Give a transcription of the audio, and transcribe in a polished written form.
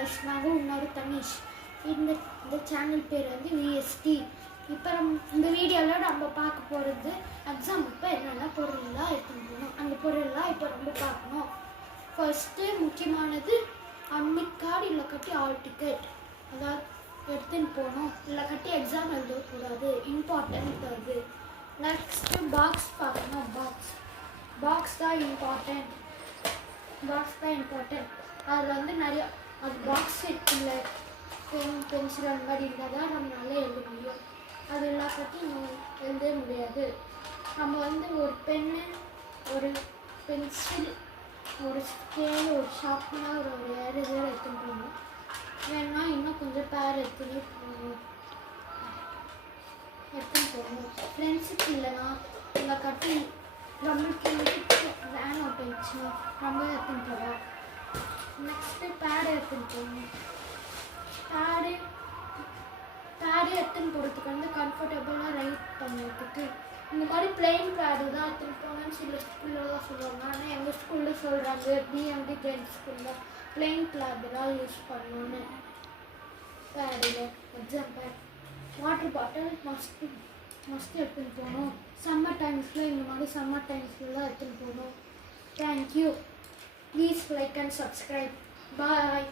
வைஷ்ணவும் இன்னொரு தனிஷ். இந்த இந்த சேனல் பேர் வந்து விஎஸ்டி. இப்போ இந்த வீடியோவில் நம்ம பார்க்க போகிறது எக்ஸாம் இப்போ என்னென்ன பொருள்லாம் எடுத்துன்னு போகணும், அந்த பொருள்லாம் இப்போ நம்ம பார்க்கணும். ஃபர்ஸ்ட்டு முக்கியமானது அட்மிட் கார்டு இல்லை கட்டி ஆல் டிக்கெட், அதாவது எடுத்துன்னு போகணும். இல்லை கட்டி எக்ஸாம் எழுதக்கூடாது, இம்பார்ட்டன்ட் அது. நெக்ஸ்ட்டு பாக்ஸ் பார்க்கணும். பாக்ஸ் தான் இம்பார்ட்டன்ட். அதில் வந்து நிறையா அது பாக்ஸ் இல்லை பென் பென்சில் அந்த மாதிரி இருந்தால் தான் நம்மளால எழுத முடியும். அது எல்லாத்தையும் எழுத முடியாது. நம்ம வந்து ஒரு பென்னு, ஒரு பென்சில், ஒரு ஸ்கேல், ஒரு ஷார்ப்னர், ஒரு எரேசர் எடுத்துன்னு போகணும். வேணுன்னா இன்னும் கொஞ்சம் பேர் எடுத்துன்னு போகணும். ஃப்ரெண்ட்ஸுக்கு இல்லைனா இல்லை கட்டி நம்மளுக்கு வேன் அவுட் ஆயிடுச்சுன்னா நம்ம எடுத்துன்னு போகிறோம். நெக்ஸ்ட்டு பேடு எடுத்துன்னு போகணும். பேடு எடுத்துன்னு போகிறதுக்கு வந்து கம்ஃபர்டபுளாக ரைட் பண்ணுறதுக்கு இந்த மாதிரி பிளெயின் பேடு தான் எடுத்துன்னு போகணும்னு சில ஸ்கூலில் தான் சொல்லுவாங்க. ஆனால் எங்கள் ஸ்கூலில் சொல்கிறாங்க டிஎம்டி ஜென்ஸ் ஸ்கூலில் பிளெயின் பேடு தான் யூஸ் பண்ணணுன்னு. பேடில் exam pad. Water bottle must எடுத்துன்னு போகணும். சம்மர் டைம்ஸில் இந்த மாதிரி சம்மர் டைம்ஸில் தான் எடுத்துன்னு போகணும். Thank you. Please like and subscribe. Bye.